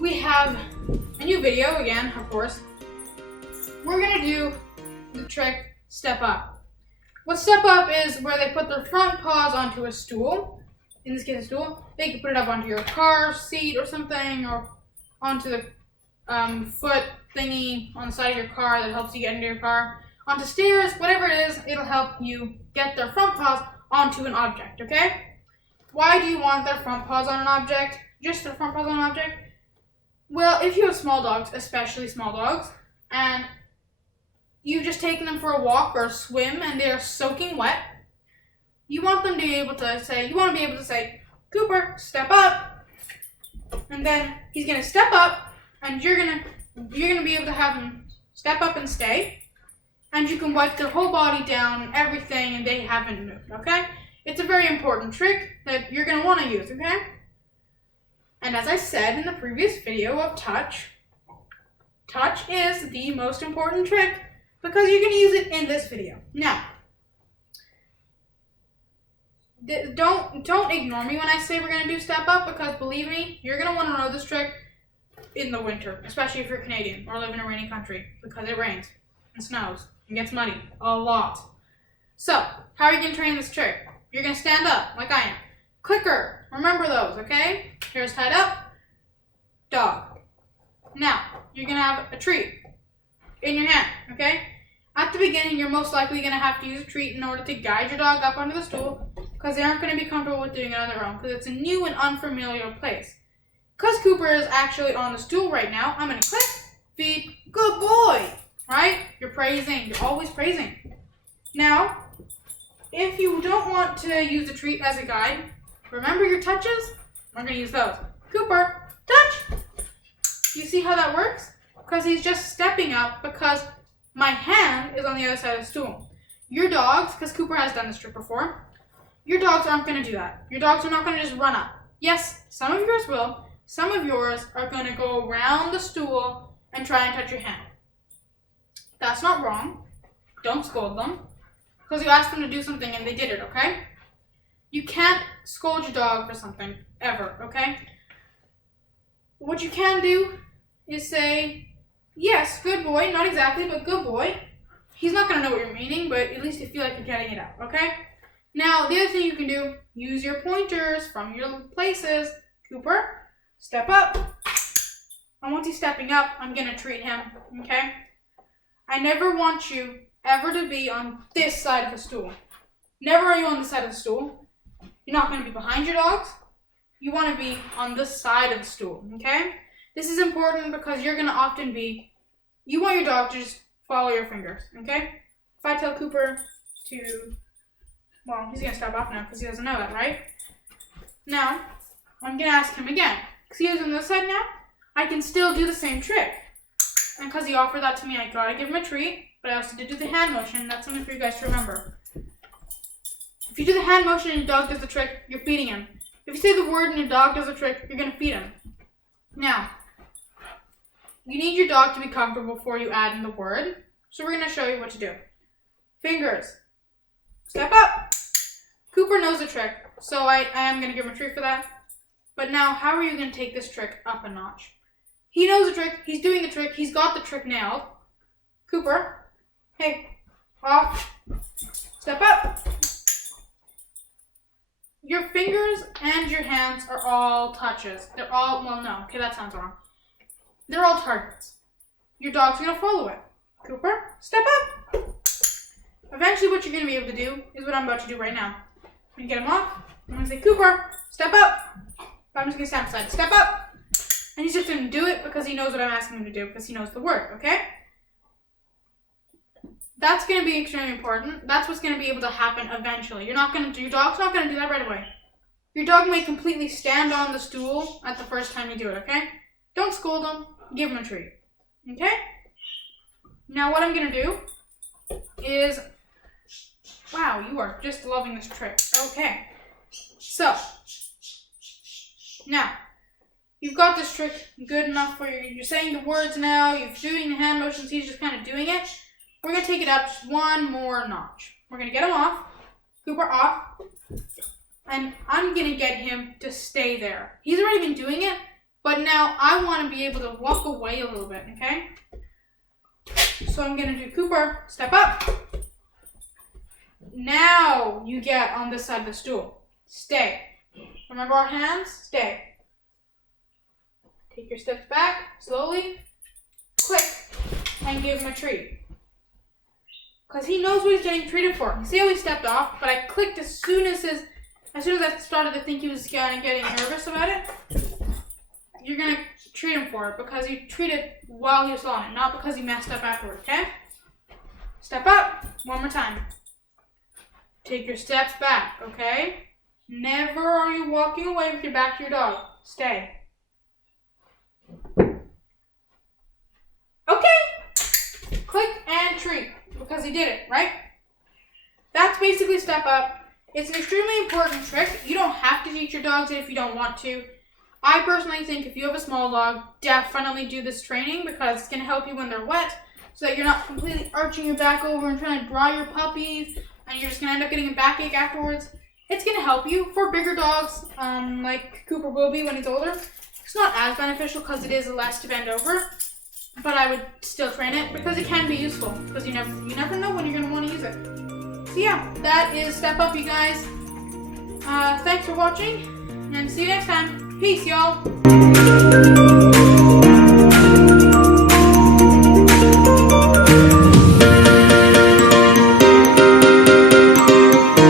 we have a new video again, of course. We're gonna do the trick step up. What step up is where they put their front paws onto a stool. In this case, a stool. They can put it up onto your car seat or something, or onto the foot thingy on the side of your car that helps you get into your car. Onto stairs, whatever it is, it'll help you get their front paws onto an object, okay? Why do you want their front paws on an object? Just their front paws on an object? Well, if you have small dogs, especially small dogs, and you've just taken them for a walk or a swim and they're soaking wet, you want them to be able to say, Cooper, step up. And then he's gonna step up and you're gonna be able to have him step up and stay. And you can wipe their whole body down and everything and they haven't moved, okay? It's a very important trick that you're gonna wanna use, okay? And as I said in the previous video of touch is the most important trick because you're gonna use it in this video. Now, don't ignore me when I say we're gonna do step up because believe me, you're gonna wanna know this trick in the winter, especially if you're Canadian or live in a rainy country because it rains and snows and gets muddy a lot. So, how are you gonna train this trick? You're gonna stand up like I am. Clicker, remember those, okay? Hair's tied up, dog. Now, you're gonna have a treat in your hand, okay? At the beginning, you're most likely gonna have to use a treat in order to guide your dog up onto the stool because they aren't gonna be comfortable with doing it on their own because it's a new and unfamiliar place. Because Cooper is actually on the stool right now, I'm gonna click, feed, good boy, right? You're praising, you're always praising. Now, if you don't want to use the treat as a guide, remember your touches? I'm gonna use those. Cooper, touch! You see how that works? Because he's just stepping up because my hand is on the other side of the stool. Your dogs, because Cooper has done this trick before, your dogs aren't gonna do that. Your dogs are not gonna just run up. Yes, some of yours will. Some of yours are gonna go around the stool and try and touch your hand. That's not wrong. Don't scold them. Because you asked them to do something and they did it, okay? You can't scold your dog for something, ever, okay? What you can do is say, yes, good boy, not exactly, but good boy. He's not going to know what you're meaning, but at least you feel like you're getting it out, okay? Now, the other thing you can do, use your pointers from your places. Cooper, step up. And once he's stepping up, I'm going to treat him, okay? I never want you ever to be on this side of the stool. Never are you on this side of the stool. You're not going to be behind your dogs. You want to be on this side of the stool, okay? This is important because you're going to often be, you want your dog to just follow your fingers, okay? If I tell Cooper to, well, he's going to stop off now because he doesn't know that, right? Now, I'm going to ask him again. Because he is on this side now, I can still do the same trick. And because he offered that to me, I got to give him a treat. But I also did do the hand motion. That's something for you guys to remember. If you do the hand motion and your dog does the trick, you're feeding him. If you say the word and your dog does the trick, you're going to feed him. Now, you need your dog to be comfortable before you add in the word. So we're going to show you what to do. Fingers. Step up. Cooper knows the trick, so I am going to give him a treat for that. But now, how are you going to take this trick up a notch? He knows the trick. He's doing the trick. He's got the trick nailed. Cooper. Hey, off, step up. Your fingers and your hands are all touches. They're all, well, no, okay, that sounds wrong. They're all targets. Your dog's gonna follow it. Cooper, step up. Eventually what you're gonna be able to do is what I'm about to do right now. I'm gonna get him off. I'm gonna say, Cooper, step up. I'm just gonna stand beside, step up. And he's just gonna do it because he knows what I'm asking him to do because he knows the word, okay? That's going to be extremely important. That's what's going to be able to happen eventually. Your dog's not going to do that right away. Your dog may completely stand on the stool at the first time you do it, okay? Don't scold him. Give him a treat. Okay? Now what I'm going to do is, wow, you are just loving this trick. Okay. So, now, you've got this trick good enough for you. You're saying the words now. You're doing the hand motions. He's just kind of doing it. We're going to take it up just one more notch. We're going to get him off. Cooper off. And I'm going to get him to stay there. He's already been doing it. But now I want to be able to walk away a little bit, okay? So I'm going to do Cooper, step up. Now you get on this side of the stool. Stay. Remember our hands? Stay. Take your steps back, slowly, quick, and give him a treat. Because he knows what he's getting treated for. You see how he stepped off? But I clicked as soon as I started to think he was getting nervous about it. You're going to treat him for it because you treated while he was on it, not because he messed up afterward, okay? Step up. One more time. Take your steps back, okay? Never are you walking away with your back to your dog. Stay. Okay. Click and treat because he did it, right? That's basically step up. It's an extremely important trick. You don't have to teach your dogs it if you don't want to. I personally think if you have a small dog, definitely do this training because it's going to help you when they're wet so that you're not completely arching your back over and trying to dry your puppies and you're just going to end up getting a backache afterwards. It's going to help you. For bigger dogs, like Cooper will be when he's older, it's not as beneficial because it is less to bend over, but I would still train it because it can be useful because you never know when you're going to want to use it. So yeah, that is Step Up, you guys. Thanks for watching and see you next time. Peace, y'all.